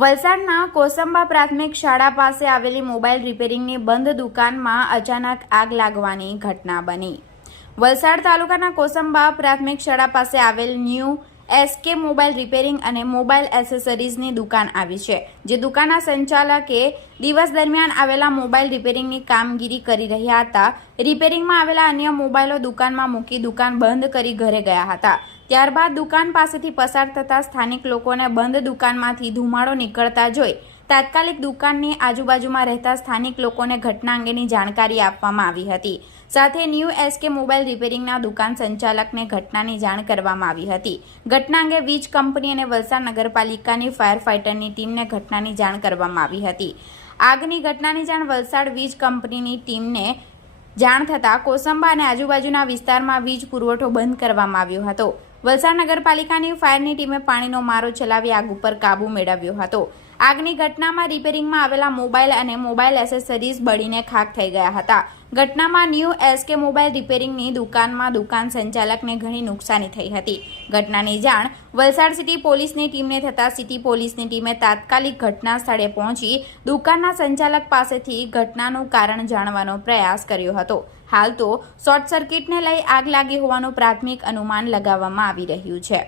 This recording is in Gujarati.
વલસાડના કોસંબા પ્રાથમિક શાળા પાસે આવેલી મોબાઈલ રિપેરિંગની બંધ દુકાનમાં અચાનક આગ લાગવાની ઘટના બની. વલસાડ તાલુકાના કોસંબા પ્રાથમિક શાળા પાસે આવેલ ન્યૂ એસકે મોબાઈલ રિપેરિંગ અને મોબાઈલ એસેસરીઝની દુકાન આવી છે. જે દુકાનના સંચાલકે દિવસ દરમિયાન આવેલા મોબાઈલ રિપેરિંગની કામગીરી કરી રહ્યા હતા. રિપેરિંગમાં આવેલા અન્ય મોબાઈલો દુકાનમાં મૂકી દુકાન બંધ કરી ઘરે ગયા હતા. ત્યારબાદ દુકાન પાસેથી પસાર થતા સ્થાનિક લોકોને બંધ દુકાનમાંથી ધુમાડો નીકળતા જોઈ તાત્કાલિક દુકાનની આજુબાજુમાં રહેતા સ્થાનિક લોકોને ઘટના અંગેની જાણકારી આપવામાં આવી હતી. સાથે ન્યૂ એસકે મોબાઈલ રિપેરિંગના દુકાન સંચાલકને ઘટનાની જાણ કરવામાં આવી હતી. ઘટના અંગે વીજ કંપની અને વલસાડ નગરપાલિકાની ફાયર ફાઇટરની ટીમને ઘટનાની જાણ કરવામાં આવી હતી. આગની ઘટનાની જાણ વલસાડ વીજ કંપનીની ટીમને જાણ થતાં કોસંબા અને આજુબાજુના વિસ્તારમાં વીજ પુરવઠો બંધ કરવામાં આવ્યો હતો. વલસાડ નગરપાલિકાની ફાયરની ટીમે પાણીનો મારો ચલાવી આગ ઉપર કાબુ મેળવ્યો હતો. આગની ઘટનામાં રિપેરિંગમાં આવેલા મોબાઈલ અને મોબાઈલ એસેસરીઝ બળીને ખાક થઈ ગયા હતા. ઘટનામાં ન્યૂ એસકે મોબાઈલ રિપેરિંગની દુકાનમાં દુકાન સંચાલકને ઘણી નુકસાની થઈ હતી. ઘટનાની જાણ વલસાડ સિટી પોલીસની ટીમને થતાં સિટી પોલીસની ટીમે તાત્કાલિક ઘટના સ્થળે પહોંચી દુકાનના સંચાલક પાસેથી ઘટનાનું કારણ જાણવાનો પ્રયાસ કર્યો હતો. હાલ તો શોર્ટ સર્કિટને લઈ આગ લાગી હોવાનું પ્રાથમિક અનુમાન લગાવવામાં આવી રહ્યું છે.